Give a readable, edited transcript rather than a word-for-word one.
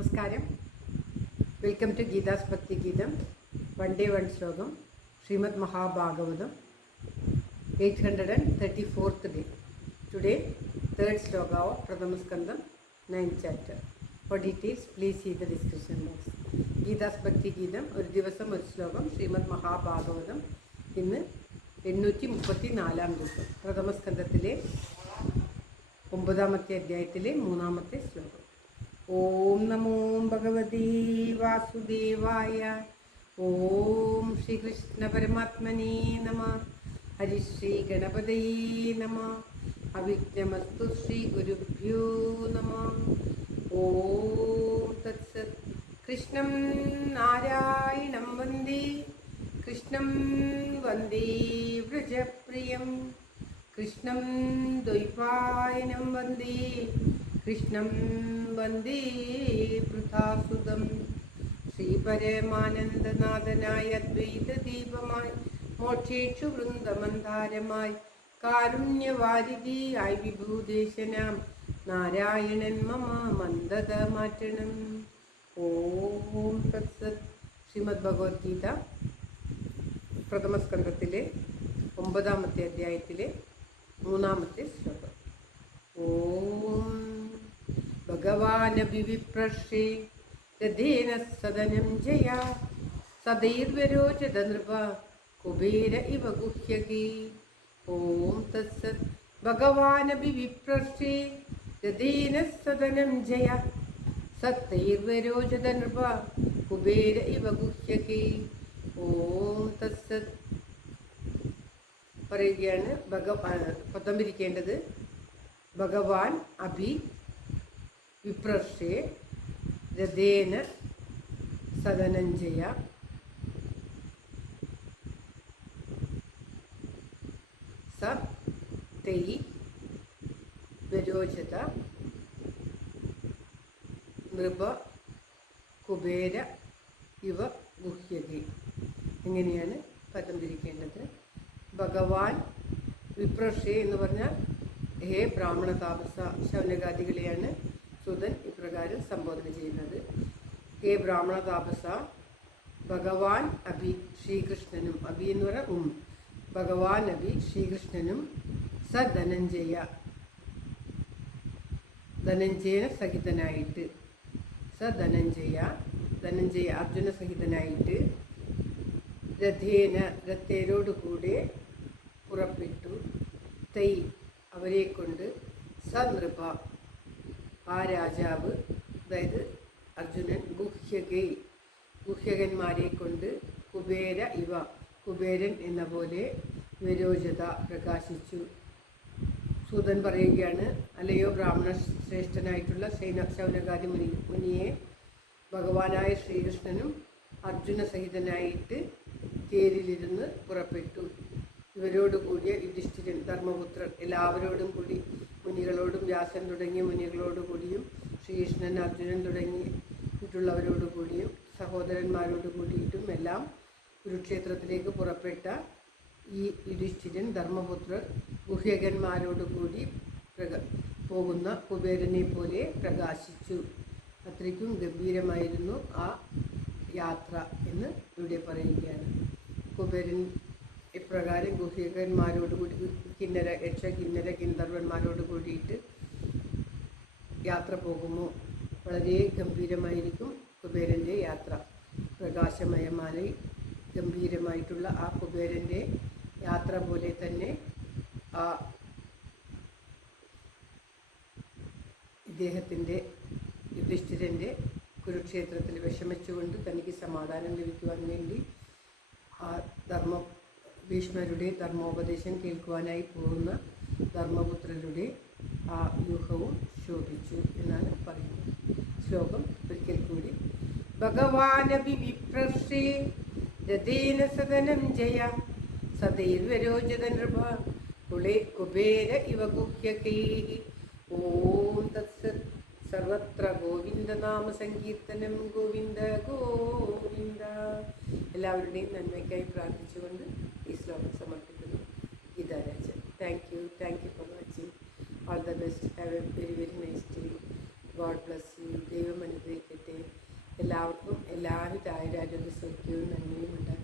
നമസ്കാരം. Welcome to Geetha's ഭക്തി ഗീതം. വൺ ഡേ വൺ ശ്ലോകം. Shrimad Mahabhagavatam 834th day. Today, third sloka of Pradhama Skandam, 9th chapter. For details, please see the description box. Geetha's ഭക്തി ഗീതം ഒരു ദിവസം ഒരു ശ്ലോകം. ശ്രീമദ് മഹാഭാഗവതം ഇന്ന് 834 ദിവസം. പ്രഥമ സ്കന്ധത്തിലെ 9ാമത്തെ അധ്യായത്തിലെ 3ാമത്തെ ശ്ലോകം. ഓം നമോ ഭഗവതി വാസുദേവായ. ഓം ശ്രീകൃഷ്ണ പരമാത്മനേ നമ. ഹരിശ്രീ ഗണപതയേ നമ. അവിഘ്നമസ്തു ശ്രീ ഗുരുഭ്യോ നമ. ഓം തത്സത്. കൃഷ്ണം നാരായണം വന്ദേ. കൃഷ്ണം വന്ദേ വ്രജപ്രിയം. കൃഷ്ണം ദ്വൈപായനം വന്ദേ. കൃഷ്ണം വന്ദേ പൃഥാസുതം. ശ്രീപരമാനന്ദനാഥനായ അദ്വൈതദീപമായി മോക്ഷേക്ഷു വൃന്ദമന്ധാരമായി കാരുണ്യവാരിധിയായി വിഭൂദേശനാം നാരായണൻ മമ മന്ദത മാറ്റണം. ഓം തത്സത്. ശ്രീമദ് ഭഗവത്ഗീത പ്രഥമസ്കന്ധത്തിലെ 9ാമത്തെ അധ്യായത്തിലെ 3ാമത്തെ ശ്ലോകം. ഓം ഭഗവാനഭിവിപ്രശ്രേ രഥേന സദനം ജയ. സദൈർവരോചത നൃപ കുബേര ഇവ ഗുഹ്യകേ. ഓം തത്സത്. ഭഗവാനഭിവിപ്രശ്രേ രഥേന സദനം ജയ. സത്തൈർവരോചത നൃപ കുബേര ഇവ ഗുഹ്യകേ. ഓം തത്സത്. പറയുകയാണ് പദം ഇരിക്കേണ്ടത്. ഭഗവാൻ അഭി വിപ്രശ്രേ രഥേന സദനഞ്ജയ. സ തൈ വിരോചത നൃപ കുബേര ഇവ ഗുഹ്യകേ. ഇങ്ങനെയാണ് പദം തിരിക്കേണ്ടത്. ഭഗവാൻ വിപ്രശ്രേ എന്ന് പറഞ്ഞാൽ ഹേ ബ്രാഹ്മണ താപസ. ശൗനകാദികളെയാണ് സുതൻ ഇപ്രകാരം സംബോധന ചെയ്യുന്നത്. ഹേ ബ്രാഹ്മണ താപസ, ഭഗവാൻ അഭി ശ്രീകൃഷ്ണനും, അഭി എന്ന് പറഞ്ഞാൽ ഭഗവാൻ അഭി ശ്രീകൃഷ്ണനും സ ധനഞ്ജയ, ധനഞ്ജയന സഹിതനായിട്ട്, സ ധനഞ്ജയ, ധനഞ്ജയ അർജുന സഹിതനായിട്ട് രഥേന രഥേരോടുകൂടെ പുറപ്പെട്ടു. തൈ അവരെ കൊണ്ട്, സ നൃപ ആ രാജാവ്, അതായത് അർജുനൻ, ഗുഹ്യകൈ ഗുഹ്യകന്മാരെ കൊണ്ട്, കുബേര ഇവ കുബേരൻ എന്ന പോലെ, വിരോചത പ്രകാശിച്ചു. സൂതൻ പറയുകയാണ്, അല്ലയോ ബ്രാഹ്മണ ശ്രേഷ്ഠനായിട്ടുള്ള ശൗനകാദി മുനിയെ, ഭഗവാനായ ശ്രീകൃഷ്ണനും അർജുന സഹിതനായിട്ട് തേരിലിരുന്ന് പുറപ്പെട്ടു. ഇവരോടുകൂടിയ യുധിഷ്ഠിരൻ, ധർമ്മപുത്രൻ, എല്ലാവരോടും കൂടി, മുനികളോടും, വ്യാസൻ തുടങ്ങിയ മുനികളോടുകൂടിയും, ശ്രീകൃഷ്ണൻ, അർജുനൻ തുടങ്ങിയിട്ടുള്ളവരോടുകൂടിയും, സഹോദരന്മാരോട് കൂടിയിട്ടും എല്ലാം കുരുക്ഷേത്രത്തിലേക്ക് പുറപ്പെട്ട ഈ യുധിഷ്ഠിരൻ, ധർമ്മപുത്രർ, ഗുഹ്യകന്മാരോടുകൂടി പോകുന്ന കുബേരനെ പോലെ പ്രകാശിച്ചു. അത്രയ്ക്കും ഗംഭീരമായിരുന്നു ആ യാത്ര എന്ന് ഇവിടെ പറയുകയാണ്. കുബേരൻ ഇപ്രകാരം ഗുഹ്യകന്മാരോടുകൂടി, കിന്നര ഗന്ധർവന്മാരോട് കൂടിയിട്ട് യാത്ര പോകുമോ? വളരെ ഗംഭീരമായിരിക്കും കുബേരൻ്റെ യാത്ര. പ്രകാശമയമായി ഗംഭീരമായിട്ടുള്ള ആ കുബേരൻ്റെ യാത്ര പോലെ തന്നെ ആ ഇദ്ദേഹത്തിൻ്റെ, യുധിഷ്ഠിരൻ്റെ കുരുക്ഷേത്രത്തിൽ വിഷമിച്ചുകൊണ്ട് തനിക്ക് സമാധാനം ലഭിക്കുവാൻ വേണ്ടി ആ ഭീഷ്മരുടെ ധർമ്മോപദേശം കേൾക്കുവാനായി പോകുന്ന ധർമ്മപുത്രരുടെ ആ വ്യൂഹവും ശോഭിച്ചു എന്നാണ് പറയുന്നത്. ശ്ലോകം ഒരിക്കൽ കൂടി. ഭഗവാനഭി വിപ്രശ്രേ രഥേന സദനം ജയ. സദൈർവരോചത നൃപ കുബേര ഇവ ഗുഹ്യകേ. ഓം തത്സത്. സർവത്ര ഗോവിന്ദനാമ സങ്കീർത്തനം. ഗോവിന്ദ ഗോവിന്ദ. എല്ലാവരുടെയും നന്മയ്ക്കായി പ്രാർത്ഥിച്ചുകൊണ്ട് ഈ ശ്ലോകം സമർപ്പിക്കുന്നു. Geetha Rajan. Thank you for watching. All the best. Have A very very nice day. God bless you. ദൈവം അനുഗ്രഹിക്കട്ടെ. എല്ലാവർക്കും എല്ലാവിധ ആയുരാരോഗ്യ സൗഖ്യവും നന്മയും ഉണ്ടാകും.